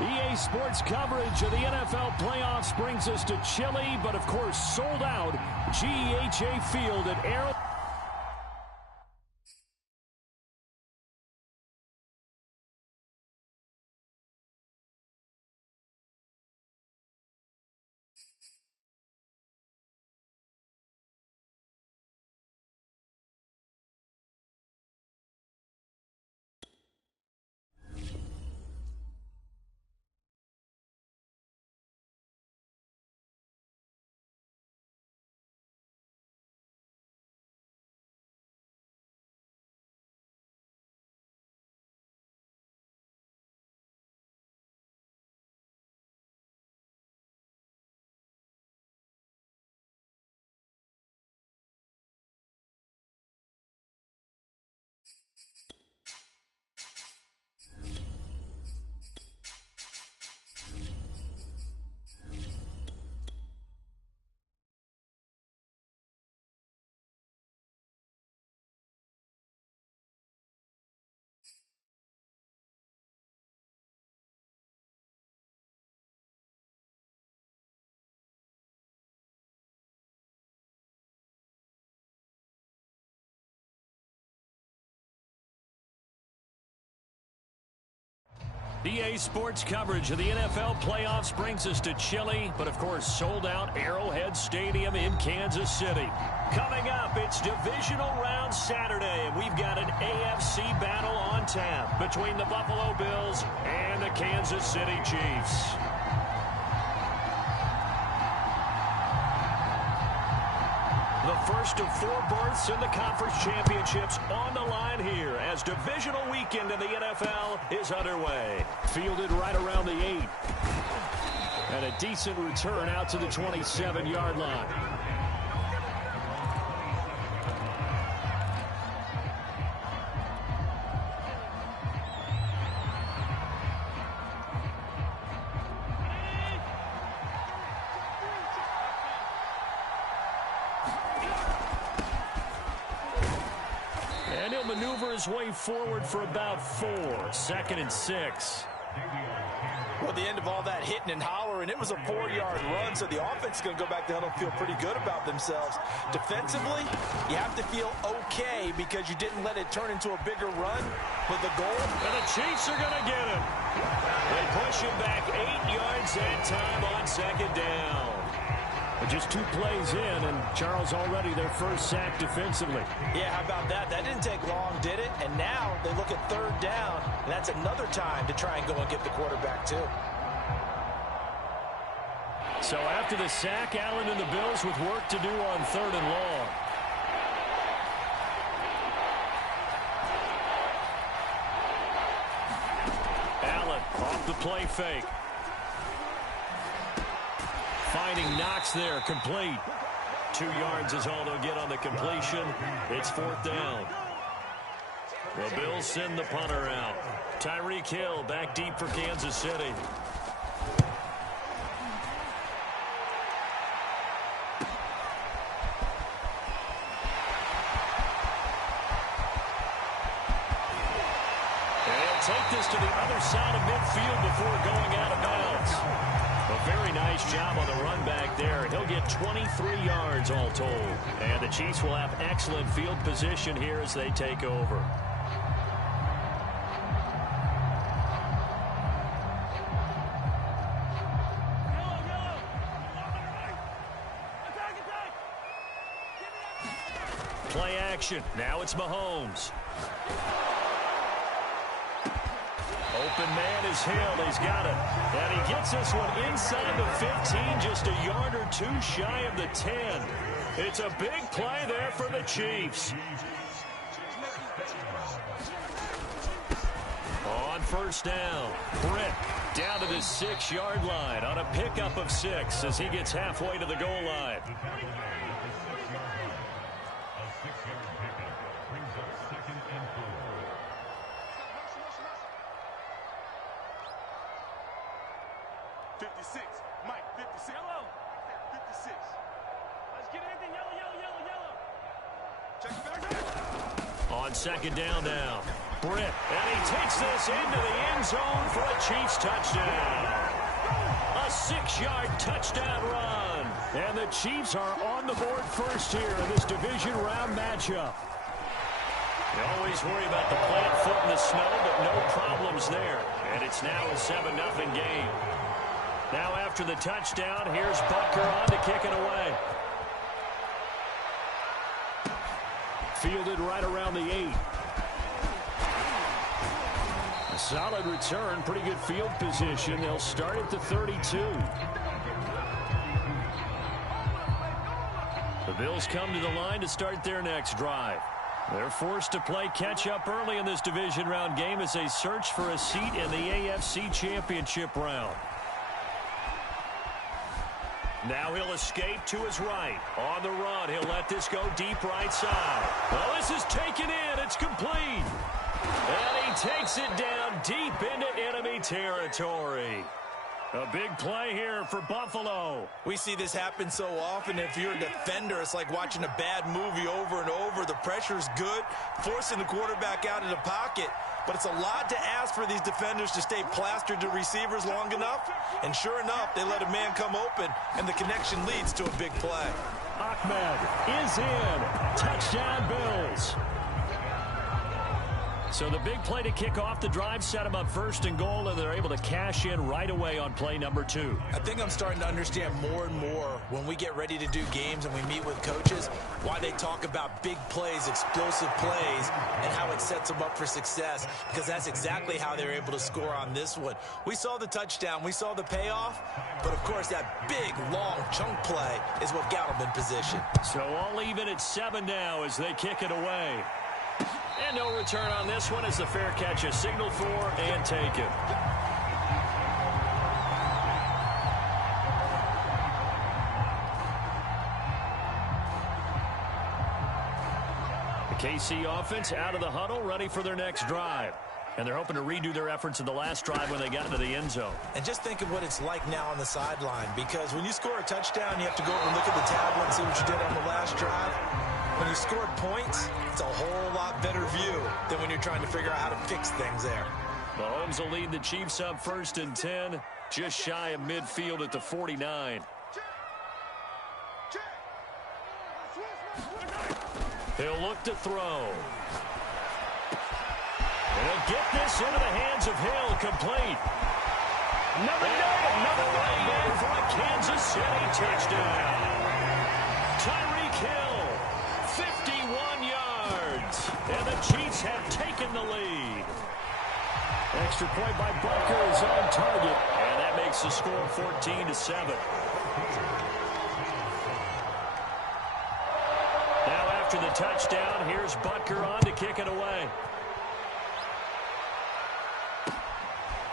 EA Sports coverage of the NFL playoffs brings us to chilly, but of course sold out GEHA Field at Arrow. EA Sports coverage of the NFL playoffs brings us to chilly, but of course sold out Arrowhead Stadium in Kansas City. Coming up, it's Divisional Round Saturday, and we've got an AFC battle on tap between the Buffalo Bills and the Kansas City Chiefs. The first of 4 berths in the conference championships on the line here as divisional weekend in the NFL is underway. Fielded right around the 8. And a decent return out to the 27-yard line. Maneuver his way forward for about 4. 2nd and 6. Well, the end of all that hitting and hollering, it was a 4-yard run, so the offense is going to go back to huddle and feel pretty good about themselves. Defensively, you have to feel okay because you didn't let it turn into a bigger run with the goal. And the Chiefs are going to get him. They push him back 8 yards that time on 2nd down. Just 2 plays in, and Charles already their first sack defensively. Yeah, how about that? That didn't take long, did it? And now they look at 3rd down, and that's another time to try and go and get the quarterback too. So after the sack, Allen and the Bills with work to do on 3rd and long. Allen off the play fake. Finding Knox there, complete. 2 yards is all they'll get on the completion. It's 4th down. The Bills send the punter out. Tyreek Hill back deep for Kansas City. And he'll take this to the other side of midfield before going out of bounds. A very nice job on the run back there. He'll get 23 yards all told. And the Chiefs will have excellent field position here as they take over. Play action. Now it's Mahomes. Open man is Hill. He's got it. And he gets this one inside the 15, just a yard or 2 shy of the 10. It's a big play there for the Chiefs. On 1st down, Britt down to the 6-yard line on a pickup of 6 as he gets halfway to the goal line. On 2nd down now. Britt. And he takes this into the end zone for a Chiefs touchdown. A 6-yard touchdown run. And the Chiefs are on the board first here in this division round matchup. You always worry about the plant foot in the snow, but no problems there. And it's now a 7-0 game. Now after the touchdown, here's Butker on to kick it away. Fielded right around the 8. A solid return, pretty good field position. They'll start at the 32. The Bills come to the line to start their next drive. They're forced to play catch-up early in this division round game as they search for a seat in the AFC Championship round. Now he'll escape to his right. On the run, he'll let this go deep right side. Well, this is taken in. It's complete. And he takes it down deep into enemy territory. A big play here for Buffalo. We see this happen so often. If you're a defender, it's like watching a bad movie over and over. The pressure's good, forcing the quarterback out of the pocket. But it's a lot to ask for these defenders to stay plastered to receivers long enough. And sure enough, they let a man come open, and the connection leads to a big play. Ahmed is in. Touchdown, Bills. So the big play to kick off the drive set them up first and goal, and they're able to cash in right away on play number 2. I think I'm starting to understand more and more when we get ready to do games and we meet with coaches why they talk about big plays, explosive plays, and how it sets them up for success, because that's exactly how they're able to score on this one. We saw the touchdown, we saw the payoff, but of course that big, long chunk play is what got them in position. So all even at 7 now as they kick it away. And no return on this one as the fair catch is signaled for and taken. The KC offense out of the huddle, ready for their next drive. And they're hoping to redo their efforts in the last drive when they got into the end zone. And just think of what it's like now on the sideline, because when you score a touchdown, you have to go over and look at the tablet and see what you did on the last drive. When you scored points, it's a whole lot better view than when you're trying to figure out how to fix things there. Mahomes will lead the Chiefs up 1st and 10, just shy of midfield at the 49. He'll look to throw. And he'll get this into the hands of Hill, complete. Another way in for a Kansas City touchdown. Tyreek Hill, 51 yards. And the Chiefs have taken the lead. Extra point by Butker is on target. And that makes the score 14-7. Now after the touchdown, here's Butker on to kick it away.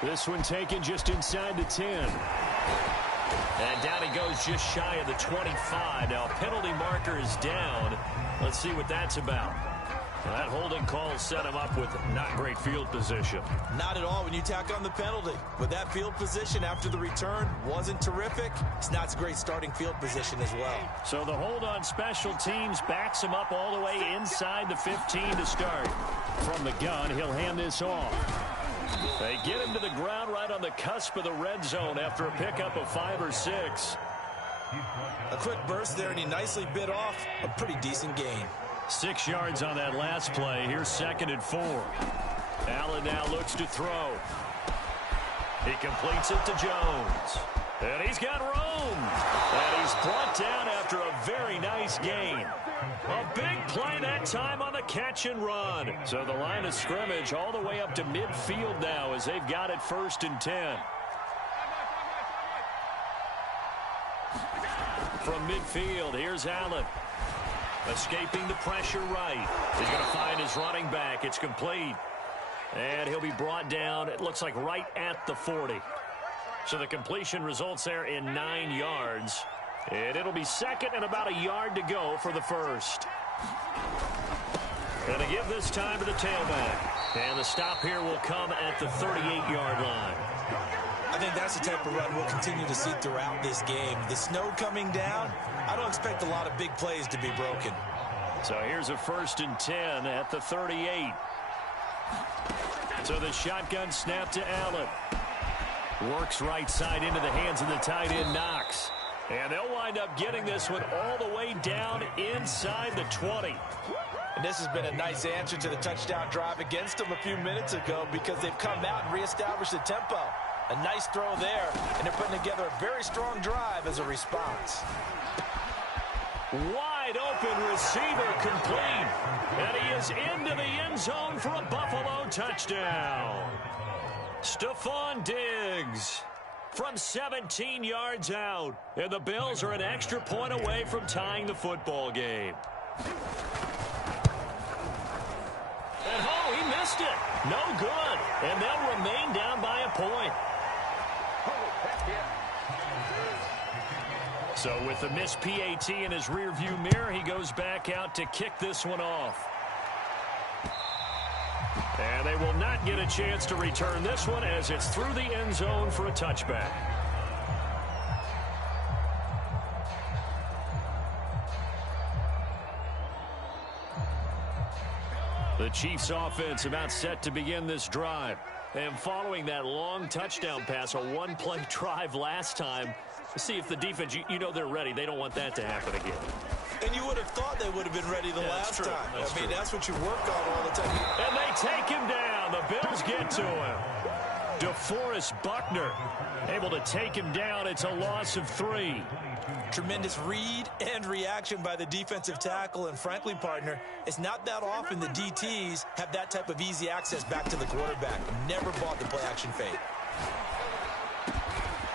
This one taken just inside the 10. And down he goes just shy of the 25. Now a penalty marker is down. Let's see what that's about. Well, that holding call set him up with not great field position. Not at all when you tack on the penalty. But that field position after the return wasn't terrific. It's not a great starting field position as well. So the hold on special teams backs him up all the way inside the 15 to start. From the gun, he'll hand this off. They get him to the ground right on the cusp of the red zone after a pickup of 5 or 6. A quick burst there, and he nicely bit off a pretty decent gain. 6 yards on that last play. Here's 2nd and 4. Allen now looks to throw. He completes it to Jones. And he's got room. And he's brought down after a very nice gain. A big play that time on the catch and run. So the line of scrimmage all the way up to midfield now as they've got it 1st and 10. From midfield, here's Allen. Escaping the pressure right. He's going to find his running back. It's complete. And he'll be brought down, it looks like right at the 40. So the completion results there in 9 yards. And it'll be 2nd and about a yard to go for the first. Going to give this time to the tailback. And the stop here will come at the 38-yard line. I think that's the type of run we'll continue to see throughout this game. The snow coming down, I don't expect a lot of big plays to be broken. So here's a 1st and 10 at the 38. So the shotgun snap to Allen. Works right side into the hands of the tight end, Knox. And they'll wind up getting this one all the way down inside the 20. And this has been a nice answer to the touchdown drive against them a few minutes ago because they've come out and reestablished the tempo. A nice throw there, and they're putting together a very strong drive as a response. Wide open receiver complete. And he is into the end zone for a Buffalo touchdown. Stephon Diggs from 17 yards out. And the Bills are an extra point away from tying the football game. And oh, he missed it. No good. And they'll remain down by a point. So with the missed PAT in his rearview mirror, he goes back out to kick this one off. And they will not get a chance to return this one as it's through the end zone for a touchback. The Chiefs offense about set to begin this drive. And following that long touchdown pass, a one-play drive last time, see if the defense, you know they're ready. They don't want that to happen again. And you would have thought they would have been ready the last time. I mean, that's what you work on all the time. And they take him down. The Bills get to him. DeForest Buckner able to take him down. It's a loss of 3. Tremendous read and reaction by the defensive tackle. And frankly, partner, it's not that often the DTs have that type of easy access back to the quarterback. Never bought the play-action fake.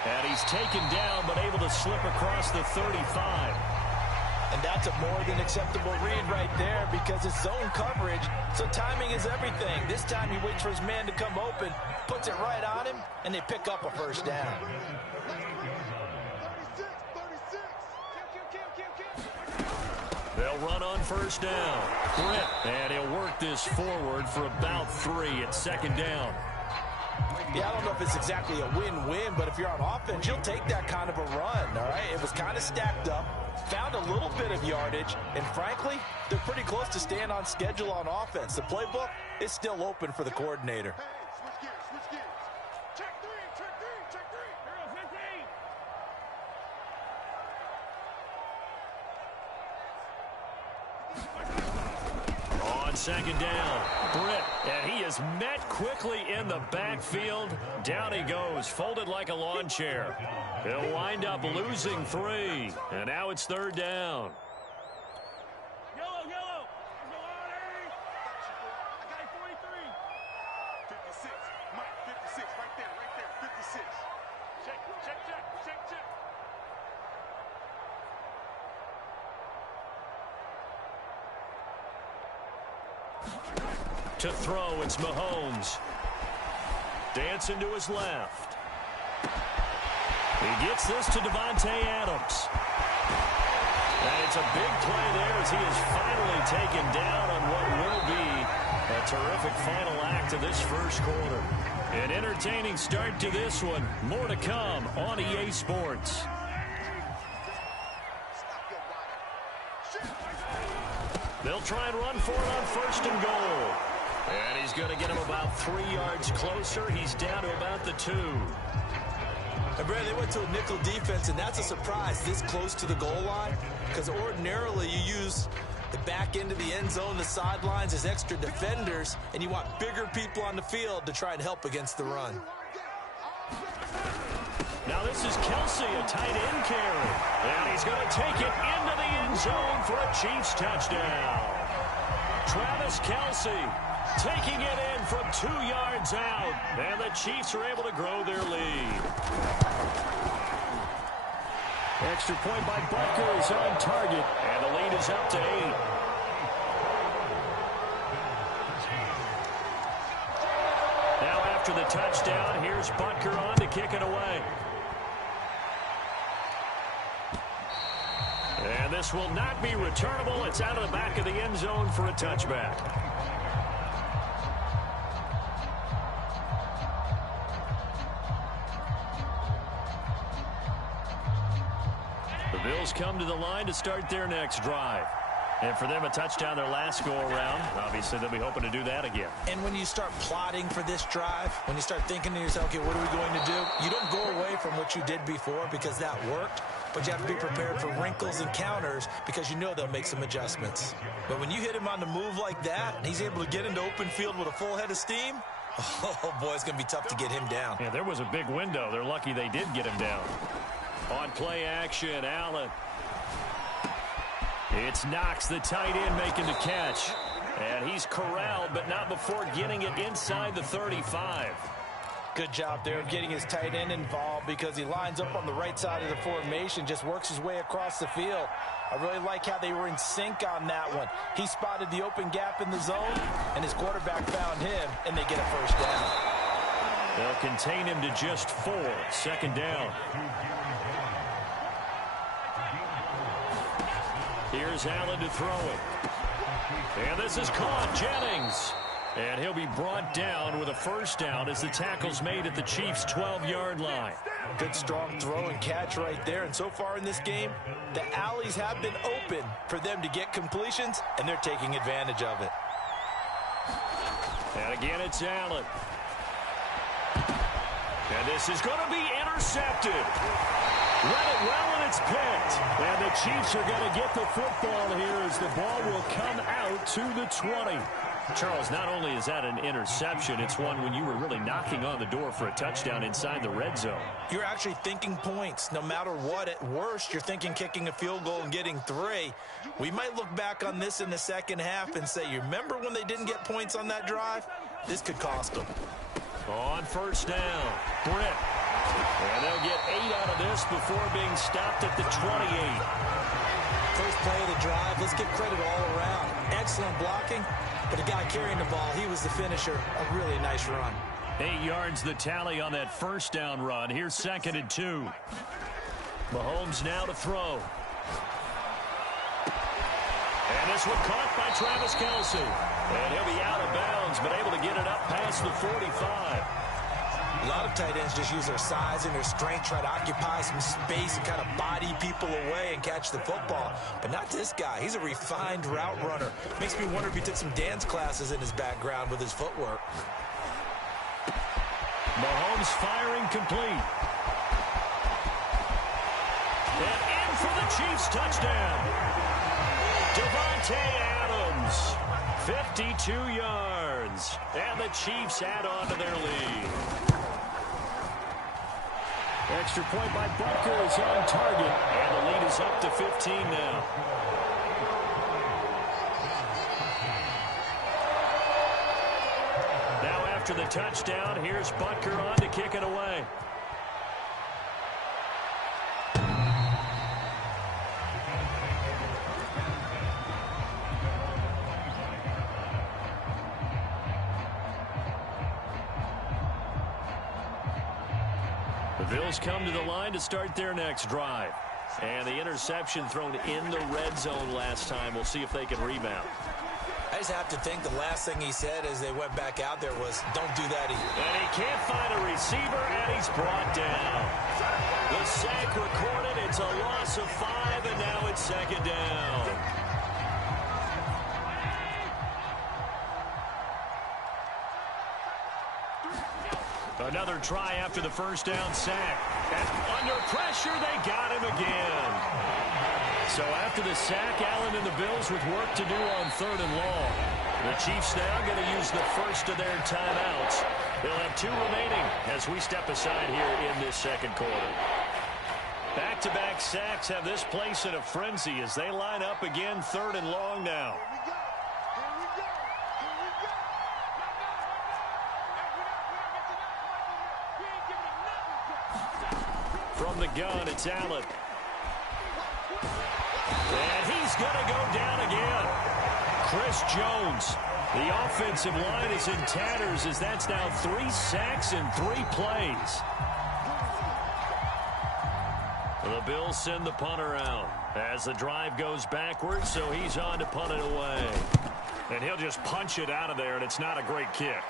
And he's taken down, but able to slip across the 35. And that's a more than acceptable read right there because it's zone coverage, so timing is everything. This time he waits for his man to come open, puts it right on him, and they pick up a first down. They'll run on first down. Britt, and he'll work this forward for about 3 at second down. Yeah, I don't know if it's exactly a win-win, but if you're on offense, you'll take that kind of a run, all right? It was kind of stacked up, found a little bit of yardage, and frankly, they're pretty close to staying on schedule on offense. The playbook is still open for the coordinator. Switch gears. Check three. Hero 15. On second down, Britt, and he is met quickly in the backfield. Down he goes, folded like a lawn chair. He'll wind up losing 3, and now it's third down. Yellow. There's no order. I got 43. 56. Mike, 56. Right there. 56. Check. To throw, it's Mahomes. Dancing to his left. He gets this to Devontae Adams. And it's a big play there as he is finally taken down on what will be a terrific final act of this first quarter. An entertaining start to this one. More to come on EA Sports. They'll try and run for it on first and goal. And he's going to get him about 3 yards closer. He's down to about the 2. And Brad, they went to a nickel defense, and that's a surprise this close to the goal line because ordinarily you use the back end of the end zone, the sidelines as extra defenders, and you want bigger people on the field to try and help against the run. Now this is Kelsey, a tight end carry. And he's going to take it into the end zone for a Chiefs touchdown. Travis Kelsey taking it in from 2 yards out. And the Chiefs are able to grow their lead. Extra point by Butker is on target. And the lead is up to 8. Now after the touchdown, here's Butker on to kick it away. And this will not be returnable. It's out of the back of the end zone for a touchback. The Bills come to the line to start their next drive. And for them, a touchdown their last go-around. Obviously, they'll be hoping to do that again. And when you start plotting for this drive, when you start thinking to yourself, okay, what are we going to do? You don't go away from what you did before because that worked, but you have to be prepared for wrinkles and counters because you know they'll make some adjustments. But when you hit him on the move like that, and he's able to get into open field with a full head of steam, oh, boy, it's going to be tough to get him down. Yeah, there was a big window. They're lucky they did get him down. On play action, Allen. It's Knox, the tight end, making the catch. And he's corralled, but not before getting it inside the 35. Good job there of getting his tight end involved because he lines up on the right side of the formation, just works his way across the field. I really like how they were in sync on that one. He spotted the open gap in the zone, and his quarterback found him, and they get a first down. They'll contain him to just 4. Second down. Here's Allen to throw it. And this is caught. Jennings. And he'll be brought down with a first down as the tackle's made at the Chiefs' 12-yard line. Good, strong throw and catch right there. And so far in this game, the alleys have been open for them to get completions, and they're taking advantage of it. And again, it's Allen. And this is going to be intercepted. Read it well, and it's picked. And the Chiefs are going to get the football here as the ball will come out to the 20. Charles, not only is that an interception, it's one when you were really knocking on the door for a touchdown inside the red zone. You're actually thinking points. No matter what, at worst, you're thinking kicking a field goal and getting 3. We might look back on this in the second half and say, you remember when they didn't get points on that drive? This could cost them. On first down, Britt. And they'll get 8 out of this before being stopped at the 28. First play of the drive, let's give credit all around. Excellent blocking, but the guy carrying the ball, he was the finisher. A really nice run. 8 yards the tally on that first down run. Here's 2nd and 2. Mahomes now to throw. And this one caught by Travis Kelce. And he'll be out of bounds, but able to get it up past the 45. A lot of tight ends just use their size and their strength, try to occupy some space and kind of body people away and catch the football. But not this guy. He's a refined route runner. Makes me wonder if he took some dance classes in his background with his footwork. Mahomes firing complete. And in for the Chiefs touchdown. Devontae Adams, 52 yards. And the Chiefs add on to their lead. Extra point by Butker is on target, and the lead is up to 15 now. Now after the touchdown, here's Butker on to kick it away. The Bills come to the line to start their next drive. And the interception thrown in the red zone last time. We'll see if they can rebound. I just have to think the last thing he said as they went back out there was, don't do that either. And he can't find a receiver, and he's brought down. The sack recorded. It's a loss of 5, and now it's 2nd down. Another try after the first down sack. And under pressure, they got him again. So after the sack, Allen and the Bills with work to do on 3rd and long. The Chiefs now going to use the first of their timeouts. They'll have 2 remaining as we step aside here in this second quarter. Back-to-back sacks have this place in a frenzy as they line up again 3rd and long now. From the gun, it's Allen. And he's going to go down again. Chris Jones. The offensive line is in tatters as that's now 3 sacks in 3 plays. The Bills send the punter out as the drive goes backwards, so he's on to punt it away. And he'll just punch it out of there, and it's not a great kick.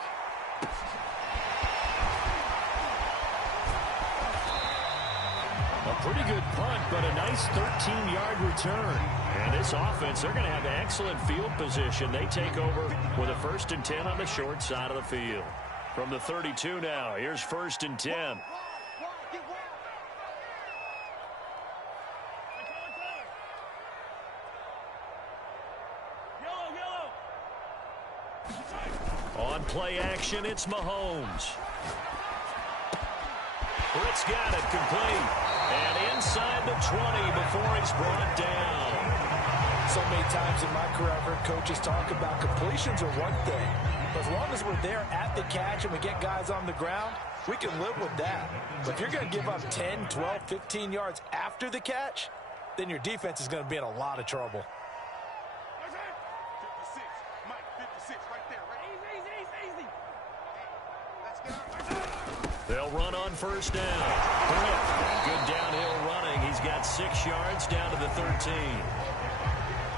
A pretty good punt, but a nice 13-yard return. And this offense, they're going to have excellent field position. They take over with a 1st and 10 on the short side of the field. From the 32 now, here's 1st and 10. On play action, it's Mahomes. Britt's got it complete. And inside the 20 before he's brought down. So many times in my career, I've heard coaches talk about completions are one thing. But as long as we're there at the catch and we get guys on the ground, we can live with that. But if you're going to give up 10, 12, 15 yards after the catch, then your defense is going to be in a lot of trouble. 56. Mike, 56 right there. Easy. Let's go. They'll run on 1st down. Good downhill running. He's got 6 yards down to the 13.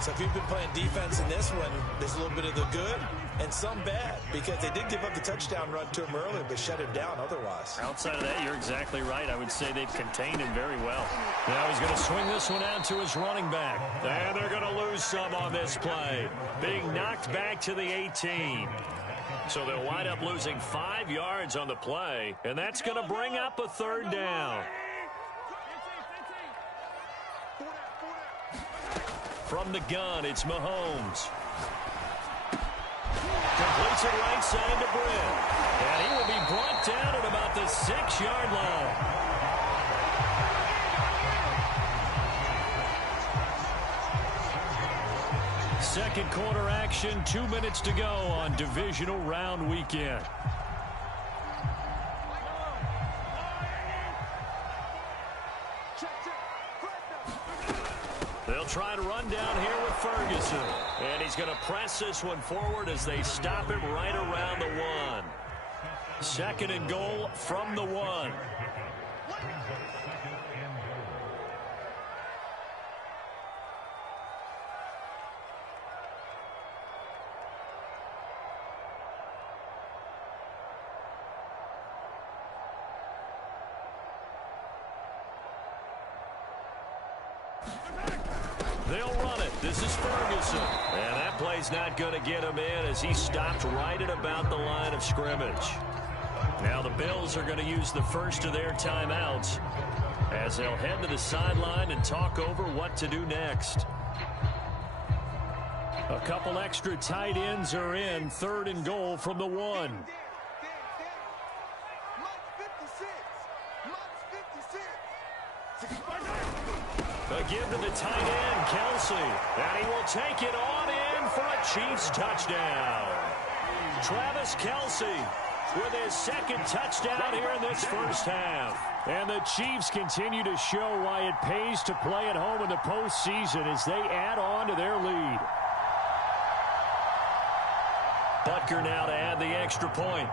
So if you've been playing defense in this one, there's a little bit of the good and some bad, because they did give up the touchdown run to him earlier, but shut him down otherwise. Outside of that, you're exactly right. I would say they've contained him very well. Now he's going to swing this one out to his running back. And they're going to lose some on this play. Being knocked back to the 18. So they'll wind up losing 5 yards on the play, and that's going to bring up a 3rd down. From the gun, it's Mahomes. Completes it right side to Britt. And he will be brought down at about the 6-yard line. Second quarter action, 2 minutes to go on divisional round weekend. They'll try to run down here with Ferguson. And he's going to press this one forward as they stop him right around the 1. 2nd and goal from the 1. They'll run it. This is Ferguson. And that play's not going to get him in as he stopped right at about the line of scrimmage. Now the Bills are going to use the first of their timeouts as they'll head to the sideline and talk over what to do next. A couple extra tight ends are in. 3rd and goal from the 1. A give to the tight end, Kelsey. And he will take it on in for a Chiefs touchdown. Travis Kelsey with his 2nd touchdown here in this first half. And the Chiefs continue to show why it pays to play at home in the postseason as they add on to their lead. Butker now to add the extra point.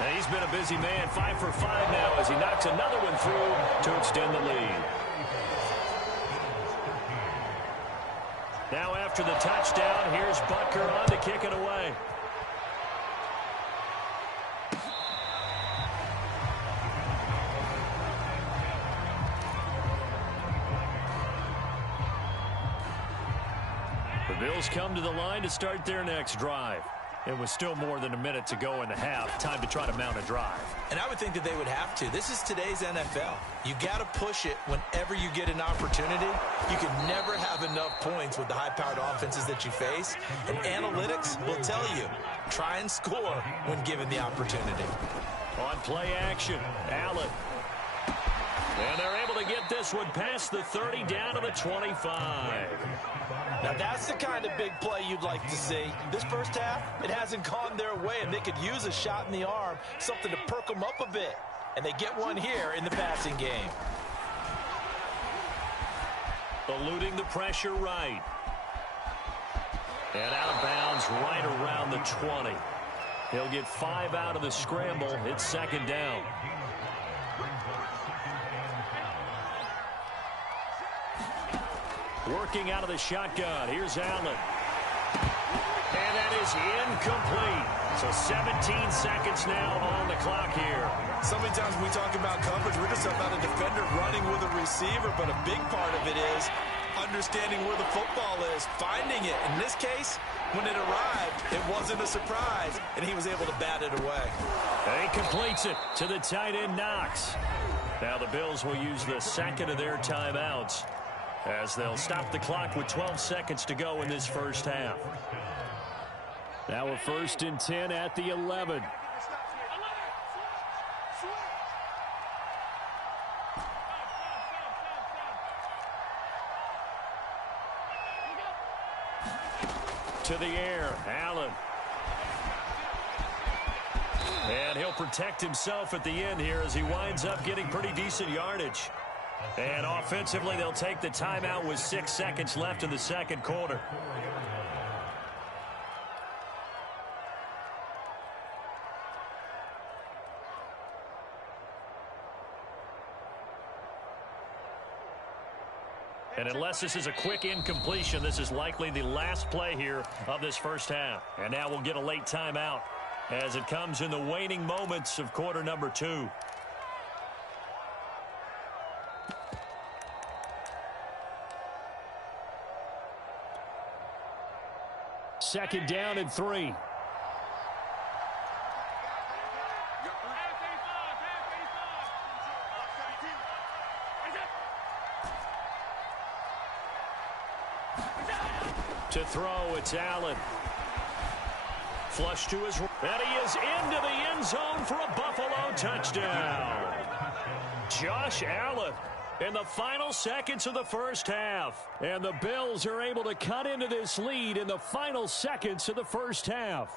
And he's been a busy man, 5 for 5 now as he knocks another one through to extend the lead. Now after the touchdown, here's Butker on to kick it away. The Bills come to the line to start their next drive. It was still more than a minute to go in the half. Time to try to mount a drive. And I would think that they would have to. This is today's NFL. You got to push it whenever you get an opportunity. You can never have enough points with the high-powered offenses that you face. And analytics will tell you, try and score when given the opportunity. On play action, Allen. And they're able to get this one past the 30 down to the 25. Now that's the kind of big play you'd like to see. This first half, it hasn't gone their way, and they could use a shot in the arm, something to perk them up a bit. And they get one here in the passing game. Eluding the pressure right. And out of bounds right around the 20. He'll get 5 out of the scramble. It's 2nd down. Working out of the shotgun. Here's Allen. And that is incomplete. So 17 seconds now on the clock here. So many times when we talk about coverage, we're just about a defender running with a receiver, but a big part of it is understanding where the football is, finding it. In this case, when it arrived, it wasn't a surprise, and he was able to bat it away. And he completes it to the tight end, Knox. Now the Bills will use the second of their timeouts as they'll stop the clock with 12 seconds to go in this first half. Now a 1st and 10 at the 11. To the air, Allen. And he'll protect himself at the end here as he winds up getting pretty decent yardage. And offensively, they'll take the timeout with 6 seconds left in the second quarter. And unless this is a quick incompletion, this is likely the last play here of this first half. And now we'll get a late timeout as it comes in the waning moments of quarter number 2. Second down and 3. To throw, it's Allen. Flush to his right. And he is into the end zone for a Buffalo touchdown. Josh Allen in the final seconds of the first half. And the Bills are able to cut into this lead in the final seconds of the first half.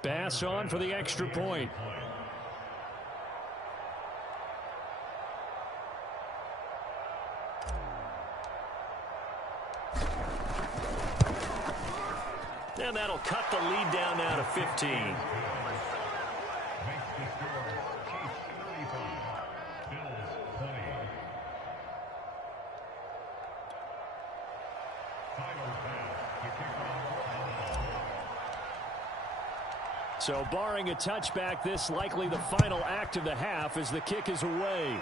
Bass on for the extra point. And that'll cut the lead down now to 15. So barring a touchback, this likely the final act of the half as the kick is away.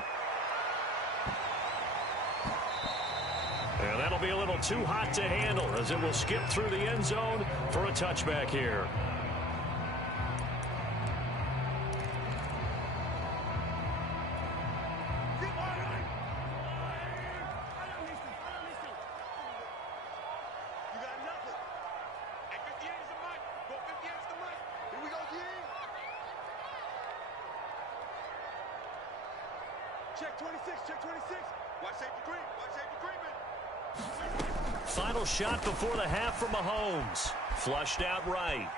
And that'll be a little too hot to handle as it will skip through the end zone for a touchback here. Check 26, check 26. Watch safety creep, watch safety creeping. Final shot before the half from Mahomes. Flushed out right.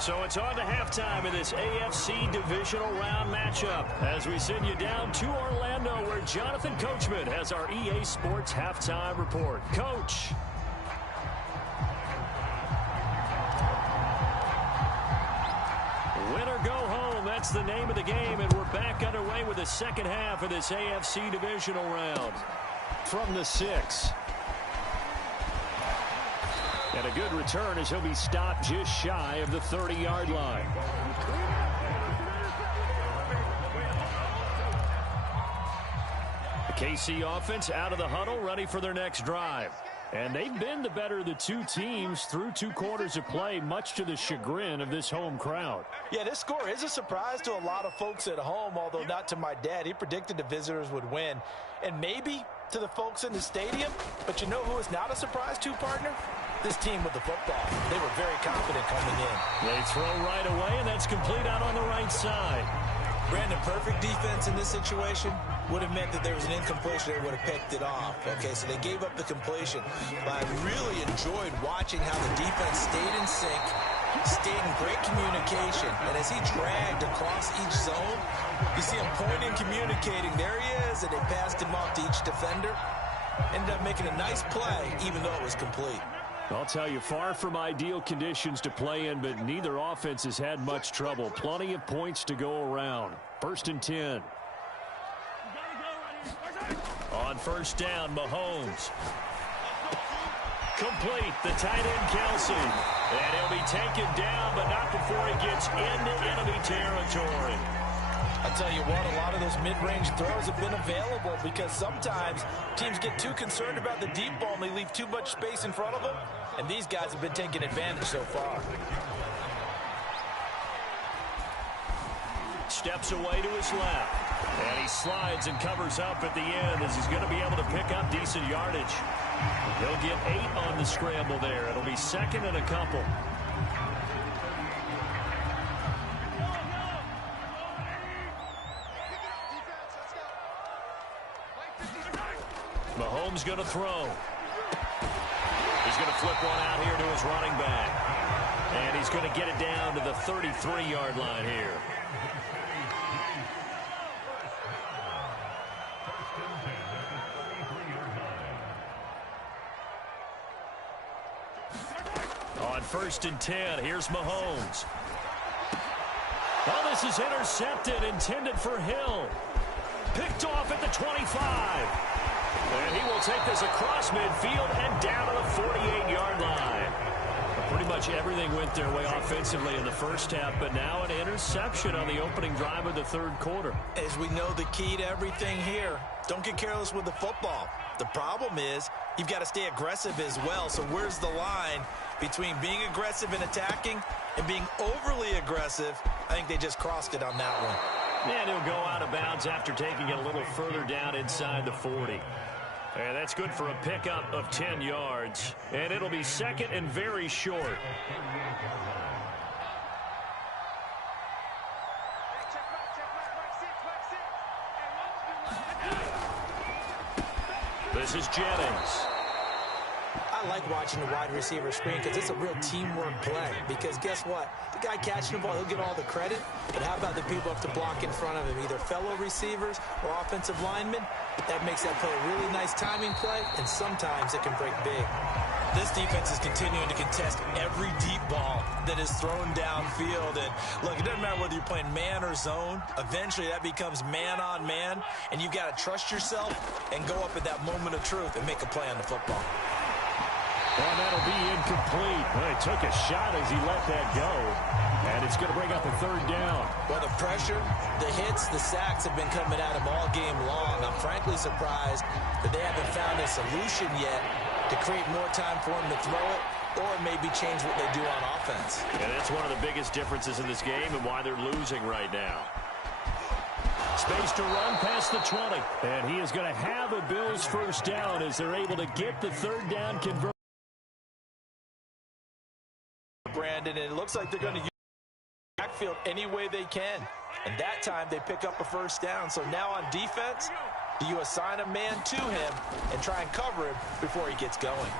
So it's on to halftime in this AFC Divisional Round matchup as we send you down to Orlando where Jonathan Coachman has our EA Sports Halftime Report. Coach. Win or go home, that's the name of the game, and we're back underway with the second half of this AFC Divisional Round. From the 6. And a good return as he'll be stopped just shy of the 30-yard line. The KC offense out of the huddle, ready for their next drive. And they've been the better of the two teams through 2 quarters of play, much to the chagrin of this home crowd. Yeah, this score is a surprise to a lot of folks at home, although not to my dad. He predicted the visitors would win. And maybe to the folks in the stadium, but you know who is not a surprise to, partner? This team with the football. They were very confident coming in. They throw right away, and that's complete out on the right side. Brandon, perfect defense in this situation would have meant that there was an incompletion. They would have picked it off. Okay, so they gave up the completion. But I really enjoyed watching how the defense stayed in sync, stayed in great communication. And as he dragged across each zone, you see him pointing, communicating. There he is, and they passed him off to each defender. Ended up making a nice play, even though it was complete. I'll tell you, far from ideal conditions to play in, but neither offense has had much trouble. Plenty of points to go around. 1st and 10. On first down, Mahomes. Complete, the tight end, Kelsey. And he'll be taken down, but not before he gets into enemy territory. I'll tell you what, a lot of those mid-range throws have been available because sometimes teams get too concerned about the deep ball and they leave too much space in front of them, and these guys have been taking advantage so far. Steps away to his left. And he slides and covers up at the end as he's going to be able to pick up decent yardage. He'll get 8 on the scramble there. It'll be second and a couple. Mahomes going to throw. He's going to flip one out here to his running back. And he's going to get it down to the 33-yard line here. On first and 10, here's Mahomes. Oh, this is intercepted, intended for Hill. Picked off at the 25. And he will take this across midfield and down to the 48-yard line. Pretty much everything went their way offensively in the first half, but now an interception on the opening drive of the third quarter. As we know, the key to everything here, don't get careless with the football. The problem is you've got to stay aggressive as well. So where's the line between being aggressive and attacking and being overly aggressive? I think they just crossed it on that one. And he'll go out of bounds after taking it a little further down inside the 40. And that's good for a pickup of 10 yards. And it'll be second and very short. This is Jennings. I like watching the wide receiver screen because it's a real teamwork play. Because guess what? The guy catching the ball, he'll get all the credit. But how about the people up to block in front of him, either fellow receivers or offensive linemen? That makes that play a really nice timing play, and sometimes it can break big. This defense is continuing to contest every deep ball that is thrown downfield. And look, it doesn't matter whether you're playing man or zone. Eventually, that becomes man on man, and you've got to trust yourself and go up at that moment of truth and make a play on the football. And that'll be incomplete. Well, he took a shot as he let that go. And it's going to bring up a third down. Well, the pressure, the hits, the sacks have been coming at him all game long. I'm frankly surprised that they haven't found a solution yet to create more time for him to throw it or maybe change what they do on offense. And that's one of the biggest differences in this game and why they're losing right now. Space to run past the 20. And he is going to have a Bills first down as they're able to get the third down conversion. Brandon, and it looks like they're going to use the backfield any way they can. And that time they pick up a first down. So now on defense, do you assign a man to him and try and cover him before he gets going?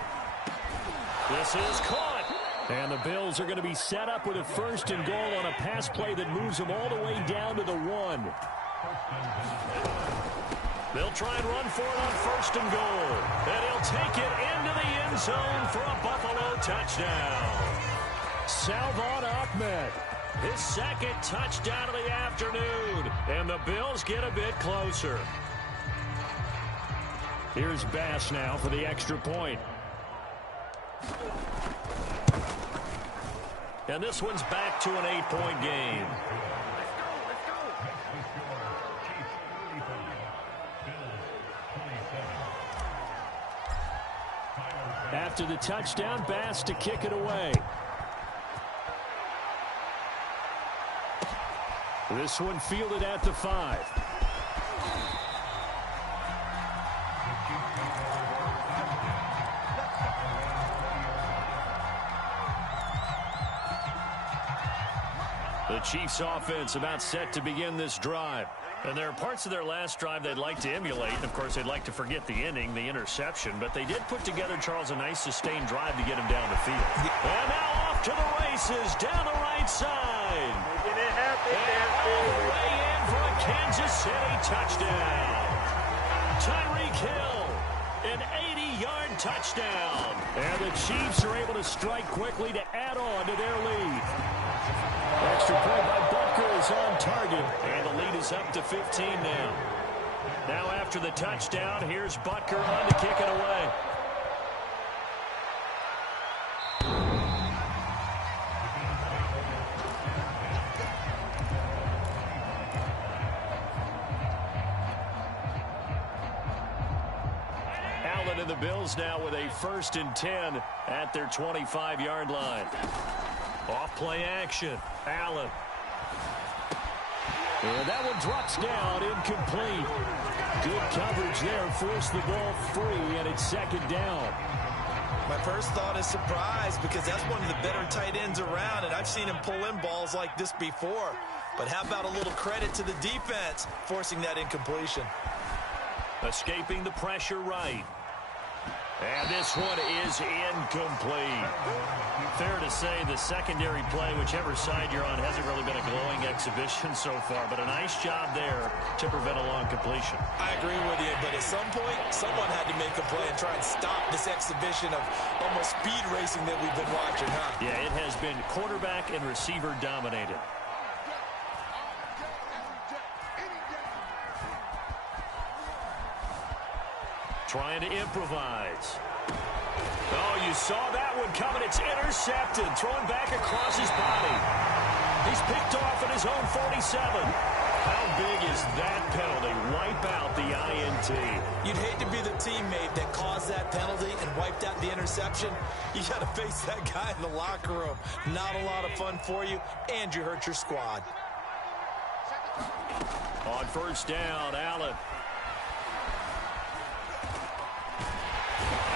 This is caught. And the Bills are going to be set up with a first and goal on a pass play that moves them all the way down to the 1. They'll try and run for it on first and goal. And he'll take it into the end zone for a Buffalo touchdown. Salvon Ahmed, his second touchdown of the afternoon. And the Bills get a bit closer. Here's Bass now for the extra point. And this one's back to an 8-point game. After the touchdown, Bass to kick it away. This one fielded at the 5. The Chiefs offense about set to begin this drive. And there are parts of their last drive they'd like to emulate. And of course, they'd like to forget the inning, the interception. But they did put together, Charles, a nice sustained drive to get him down the field. And now off to the races down the right side. Making it happen, and all the way in for a Kansas City touchdown. Tyreek Hill, an 80-yard touchdown. And the Chiefs are able to strike quickly to add on to their lead. Extra point by Butker is on target, and the lead is up to 15 now. Now after the touchdown, here's Butker on to kick it away. Allen and the Bills now with a 1st and 10 at their 25-yard line. Off play action. Allen. And that one drops down, incomplete. Good coverage there, forced the ball free, and it's 2nd down. My first thought is surprise because that's one of the better tight ends around, and I've seen him pull in balls like this before. But how about a little credit to the defense forcing that incompletion? Escaping the pressure right. And this one is incomplete. Fair to say the secondary play, whichever side you're on, hasn't really been a glowing exhibition so far, but a nice job there to prevent a long completion. I agree with you, but at some point, someone had to make a play and try and stop this exhibition of almost speed racing that we've been watching, huh? Yeah, it has been quarterback and receiver dominated. Trying to improvise. Oh, you saw that one coming. It's intercepted. Thrown back across his body. He's picked off at his own 47. How big is that penalty? Wipe out the INT. You'd hate to be the teammate that caused that penalty and wiped out the interception. You got to face that guy in the locker room. Not a lot of fun for you, and you hurt your squad. On 1st down, Allen.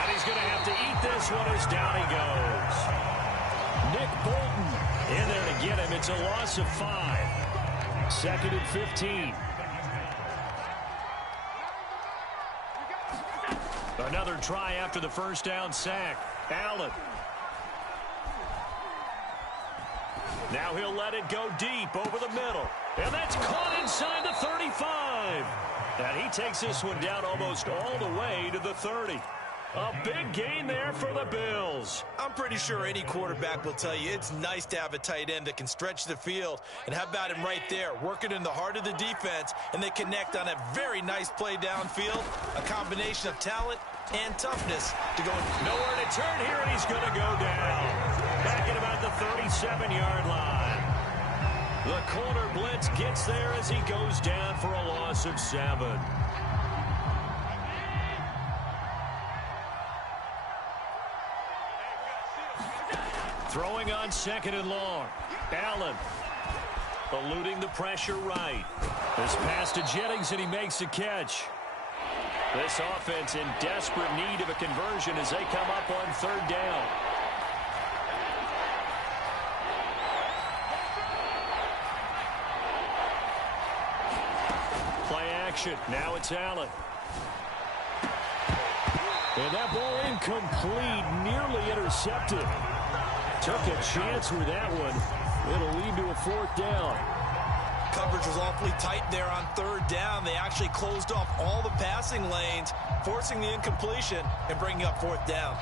He's going to have to eat this one as down he goes. Nick Bolton in there to get him. It's a loss of 5. 2nd and 15. Another try after the 1st down sack. Allen. Now he'll let it go deep over the middle. And that's caught inside the 35. And he takes this one down almost all the way to the 30. A big gain there for the Bills. I'm pretty sure any quarterback will tell you it's nice to have a tight end that can stretch the field. And how about him right there, working in the heart of the defense, and they connect on a very nice play downfield. A combination of talent and toughness to go. Nowhere to turn here, and he's going to go down. Back at about the 37-yard line. The corner blitz gets there as he goes down for a loss of 7. Throwing on 2nd and long. Allen eluding the pressure right. This pass to Jennings, and he makes a catch. This offense in desperate need of a conversion as they come up on 3rd down. Play action. Now it's Allen. And that ball incomplete, nearly intercepted. Took a chance with that one. It'll lead to a 4th down. Coverage was awfully tight there on 3rd down. They actually closed off all the passing lanes, forcing the incompletion and bringing up 4th down.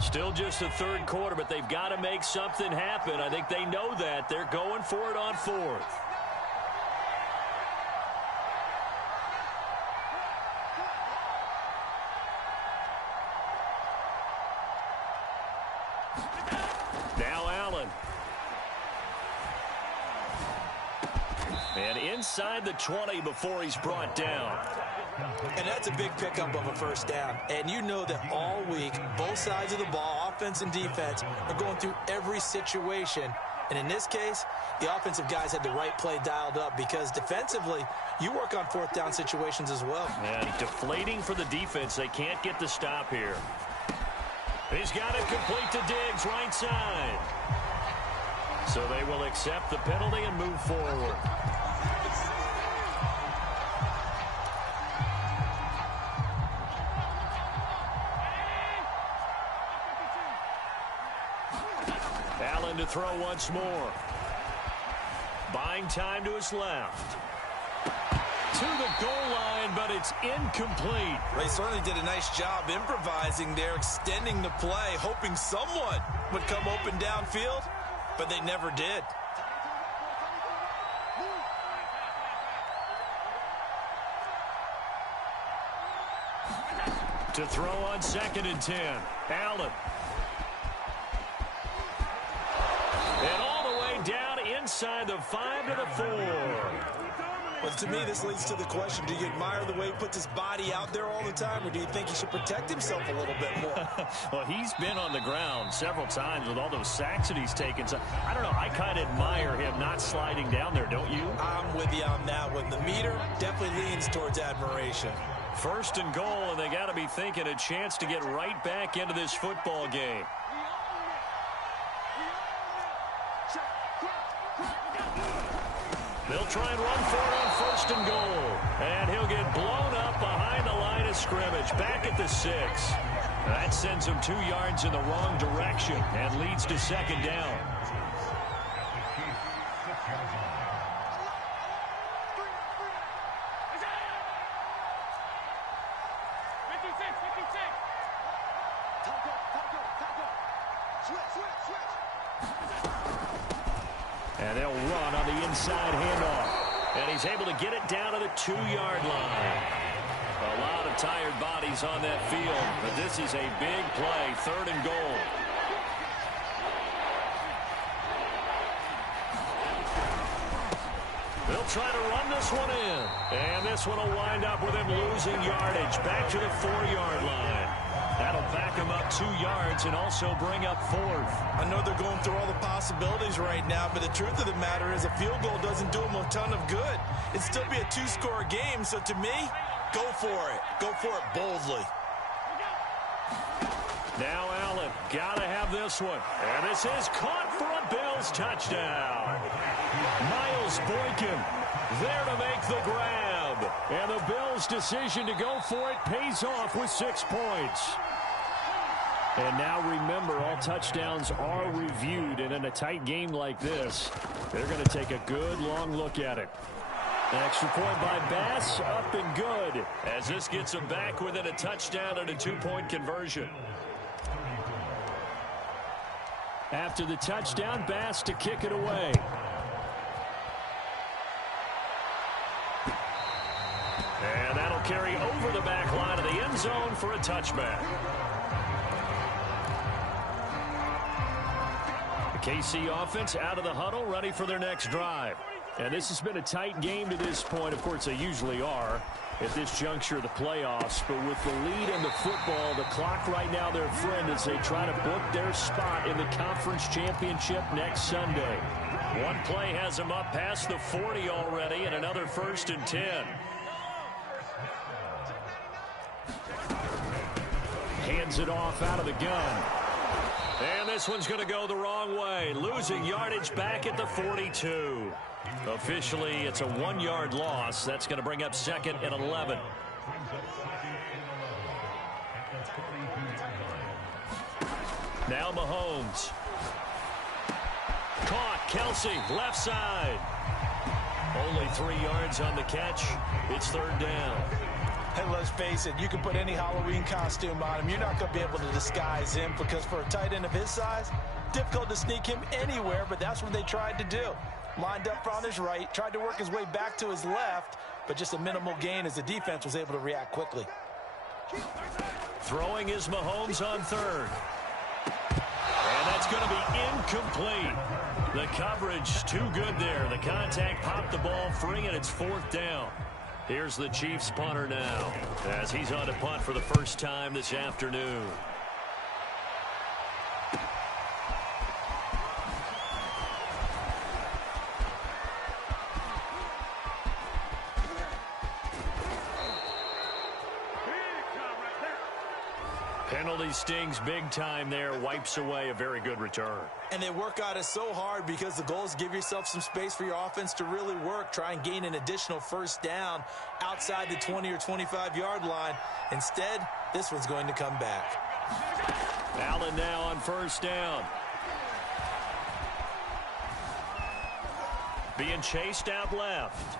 Still just the 3rd quarter, but they've got to make something happen. I think they know that. They're going for it on 4th. Now Allen. And inside the 20 before he's brought down. And that's a big pickup of a 1st down. And you know that all week, both sides of the ball, offense and defense, are going through every situation. And in this case, the offensive guys had the right play dialed up because defensively, you work on 4th down situations as well. And deflating for the defense. They can't get the stop here. He's got it complete to Diggs, right side. So they will accept the penalty and move forward. Allen to throw once more. Buying time to his left. to the goal line, but it's incomplete. They certainly did a nice job improvising there, extending the play, hoping someone would come open downfield, but they never did. To throw on 2nd and 10. Allen. And all the way down inside the 5 to the 4. Well, to me, this leads to the question, do you admire the way he puts his body out there all the time, or do you think he should protect himself a little bit more? Well, he's been on the ground several times with all those sacks that he's taken. So, I don't know, I kind of admire him not sliding down there, don't you? I'm with you on that one. The meter definitely leans towards admiration. 1st and goal, and they got to be thinking a chance to get right back into this football game. They'll try and run for it on 1st and goal. And he'll get blown up behind the line of scrimmage, back at the 6. That sends him 2 yards in the wrong direction and leads to 2nd down. And they'll run on the inside handoff. And he's able to get it down to the 2-yard line. A lot of tired bodies on that field, but this is a big play, 3rd and goal. They'll try to run this one in. And this one will wind up with him losing yardage back to the 4-yard line. That'll back him up 2 yards and also bring up 4th. I know they're going through all the possibilities right now, but the truth of the matter is a field goal doesn't do them a ton of good. It'd still be a 2-score game, so to me, go for it. Go for it boldly. Now Allen, gotta have this one. And this is caught for a Bills touchdown. Miles Boykin there to make the grab. And the Bills' decision to go for it pays off with 6 points. And now remember, all touchdowns are reviewed. And in a tight game like this, they're going to take a good long look at it. An extra point by Bass, up and good. As this gets him back within a touchdown and a 2-point conversion. After the touchdown, Bass to kick it away. And that'll carry over the back line of the end zone for a touchback. The KC offense out of the huddle, ready for their next drive. And this has been a tight game to this point. Of course, they usually are at this juncture of the playoffs. But with the lead in the football, the clock right now their friend as they try to book their spot in the conference championship next Sunday. One play has them up past the 40 already, and another 1st and 10. Hands it off out of the gun. And this one's going to go the wrong way. Losing yardage back at the 42. Officially, it's a 1-yard loss. That's going to bring up 2nd and 11. Now Mahomes. Caught. Kelsey, left side. Only 3 yards on the catch. It's 3rd down. And let's face it, you can put any Halloween costume on him. You're not going to be able to disguise him because for a tight end of his size, difficult to sneak him anywhere, but that's what they tried to do. Lined up on his right, tried to work his way back to his left, but just a minimal gain as the defense was able to react quickly. Throwing is Mahomes on 3rd. And that's going to be incomplete. The coverage too good there. The contact popped the ball free, and it's 4th down. Here's the Chiefs punter now as he's on to punt for the first time this afternoon. Penalty stings big time there, wipes away a very good return. And they work on it so hard because the goal is give yourself some space for your offense to really work. Try and gain an additional 1st down outside the 20 or 25-yard line. Instead, this one's going to come back. Allen now on 1st down. Being chased out left.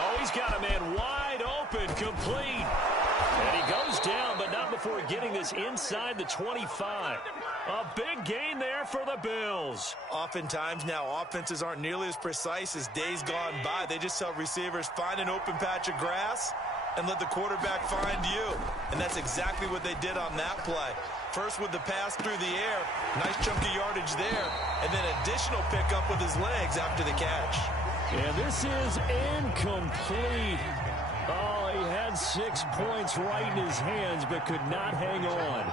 Oh, he's got a man wide open, complete. And he goes down, but not before getting this inside the 25. A big gain there for the Bills. Oftentimes now, offenses aren't nearly as precise as days gone by. They just tell receivers, find an open patch of grass and let the quarterback find you. And that's exactly what they did on that play. First with the pass through the air, nice chunk of yardage there, and then additional pickup with his legs after the catch. And this is incomplete. Oh, he had 6 points right in his hands, but could not hang on.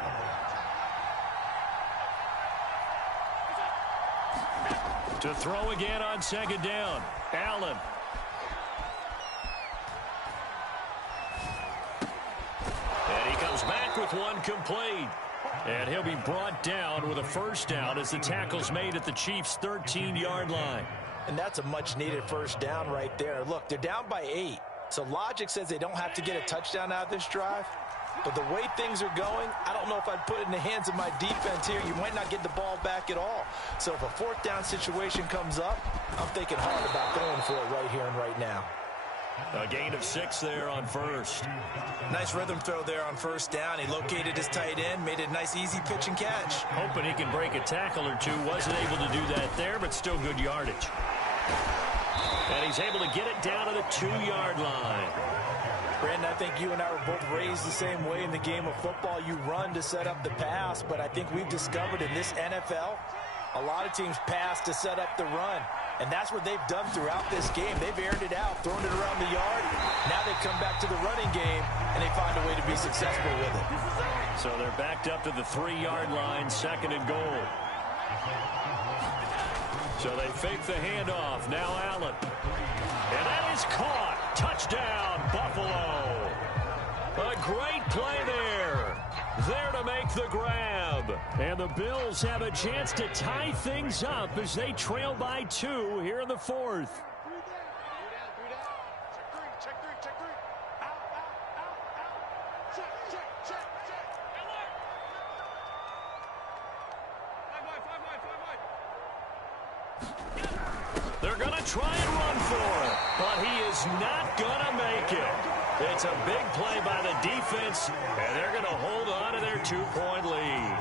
To throw again on second down, Allen. And he comes back with one complete. And he'll be brought down with a first down as the tackle's made at the Chiefs' 13-yard line. And that's a much-needed first down right there. Look, they're down by 8. So logic says they don't have to get a touchdown out of this drive. But the way things are going, I don't know if I'd put it in the hands of my defense here. You might not get the ball back at all. So if a fourth down situation comes up, I'm thinking hard about going for it right here and right now. A gain of 6 there on first. Nice rhythm throw there on first down. He located his tight end, made it a nice easy pitch and catch. Hoping he can break a tackle or two. Wasn't able to do that there, but still good yardage. And he's able to get it down to the 2-yard line. Brandon, I think you and I were both raised the same way in the game of football. You run to set up the pass, but I think we've discovered in this NFL, a lot of teams pass to set up the run. And that's what they've done throughout this game. They've aired it out, thrown it around the yard. Now they come back to the running game, and they find a way to be successful with it. So they're backed up to the 3-yard line, 2nd and goal. So they fake the handoff. Now Allen. And that is caught. Touchdown, Buffalo. A great play there. There to make the grab. And the Bills have a chance to tie things up as they trail by 2 here in the 4th. Check three. Out. Check. They're going to try and run for it, but he is not going to make it. It's a big play by the defense, and they're going to hold on to their 2-point lead.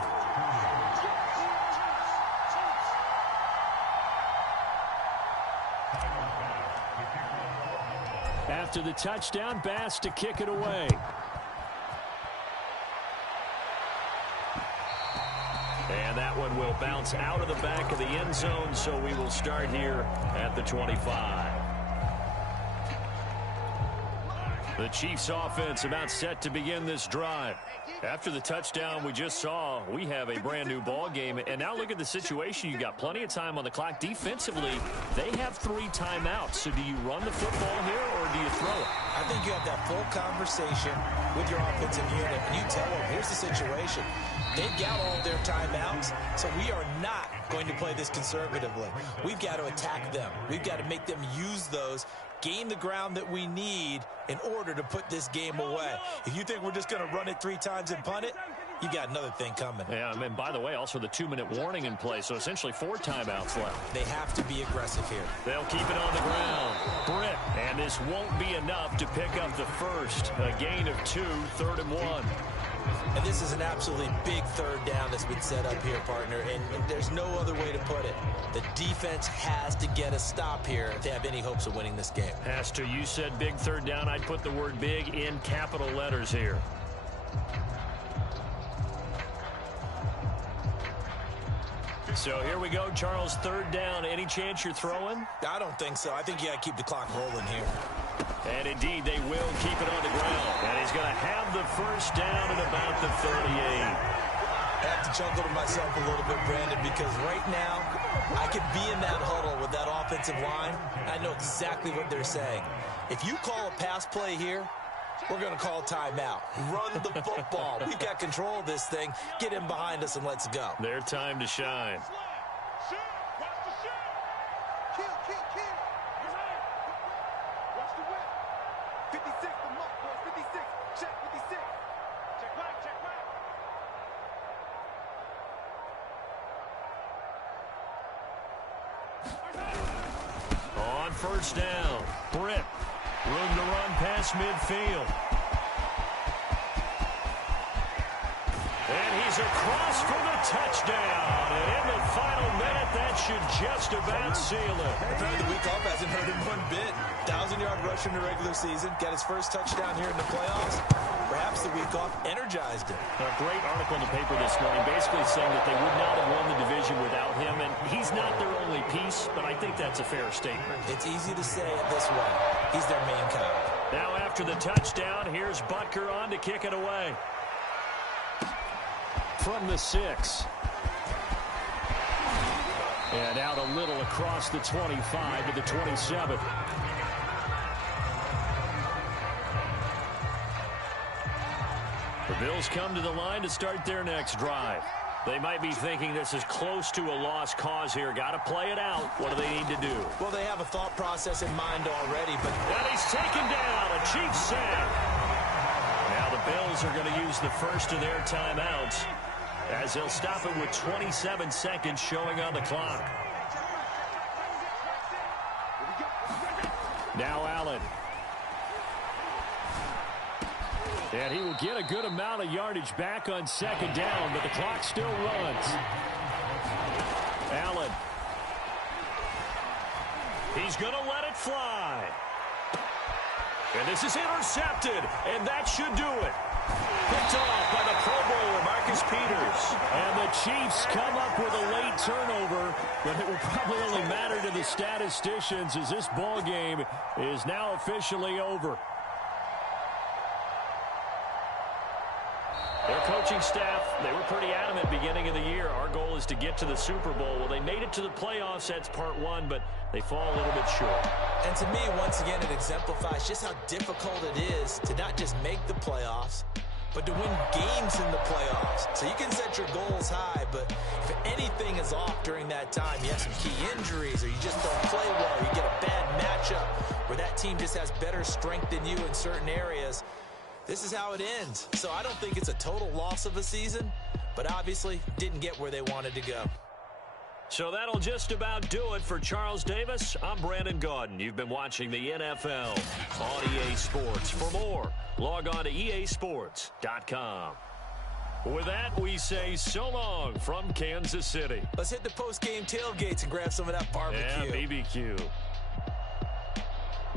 After the touchdown, Bass to kick it away. And that one will bounce out of the back of the end zone, so we will start here at the 25. The Chiefs offense about set to begin this drive. After the touchdown we just saw, we have a brand new ball game. And now look at the situation. You've got plenty of time on the clock. Defensively, they have 3 timeouts. So do you run the football here or do you throw it? I think you have that full conversation with your offensive unit, and you tell them, here's the situation. They've got all of their timeouts, so we are not going to play this conservatively. We've got to attack them. We've got to make them use those, gain the ground that we need in order to put this game away. If you think we're just going to run it 3 times and punt it, you got another thing coming. Yeah, and by the way, also the 2-minute warning in play, so essentially 4 timeouts left. They have to be aggressive here. They'll keep it on the ground. Britt, and this won't be enough to pick up the first. A gain of 2, 3rd and 1. And this is an absolutely big 3rd down that's been set up here, partner, and there's no other way to put it. The defense has to get a stop here if they have any hopes of winning this game. Has to. You said big 3rd down. I'd put the word big in capital letters here. So here we go, Charles, 3rd down. Any chance you're throwing? I don't think so. I think you got to keep the clock rolling here. And indeed, they will keep it on the ground. And he's going to have the first down at about the 38. I have to chuckle to myself a little bit, Brandon, because right now I could be in that huddle with that offensive line. I know exactly what they're saying. If you call a pass play here, we're going to call timeout. Run the football. We've got control of this thing. Get in behind us and let's go. Their time to shine. Shoot. Watch the shoot. Kill. Watch the whip. 56, the mark, boys. 56. Check 56. Check right. On first down, Britt. Room to run past midfield. And he's across for the touchdown. And in the final minute, that should just about seal it. Apparently the week off hasn't hurt him one bit. 1,000-yard rusher in the regular season. Got his first touchdown here in the playoffs. Perhaps the week off energized him. A great article in the paper this morning basically saying that they would not have won the division without him. And he's not their only piece, but I think that's a fair statement. It's easy to say it this way. He's their main guy. Now after the touchdown, here's Butker on to kick it away. From the 6. And out a little across the 25 to the 27. The Bills come to the line to start their next drive. They might be thinking this is close to a lost cause here. Got to play it out. What do they need to do? Well, they have a thought process in mind already, but... And he's taken down. A Chiefs sack. Now the Bills are going to use the first of their timeouts, as they'll stop it with 27 seconds showing on the clock. Now Allen. And he will get a good amount of yardage back on second down, but the clock still runs. Allen. He's going to let it fly. And this is intercepted, and that should do it. Picked off by the Pro Bowler, Marcus Peters. And the Chiefs come up with a late turnover, but it will probably only matter to the statisticians as this ball game is now officially over. Their coaching staff, they were pretty adamant beginning of the year. Our goal is to get to the Super Bowl. Well, they made it to the playoffs. That's part one, but they fall a little bit short. And to me, once again, it exemplifies just how difficult it is to not just make the playoffs, but to win games in the playoffs. So you can set your goals high, but if anything is off during that time, you have some key injuries or you just don't play well, you get a bad matchup where that team just has better strength than you in certain areas, this is how it ends. So I don't think it's a total loss of a season, but obviously didn't get where they wanted to go. So that'll just about do it for Charles Davis. I'm Brandon Gaudin. You've been watching the NFL on EA Sports. For more, log on to easports.com. With that, we say so long from Kansas City. Let's hit the post-game tailgates and grab some of that barbecue. Yeah, BBQ.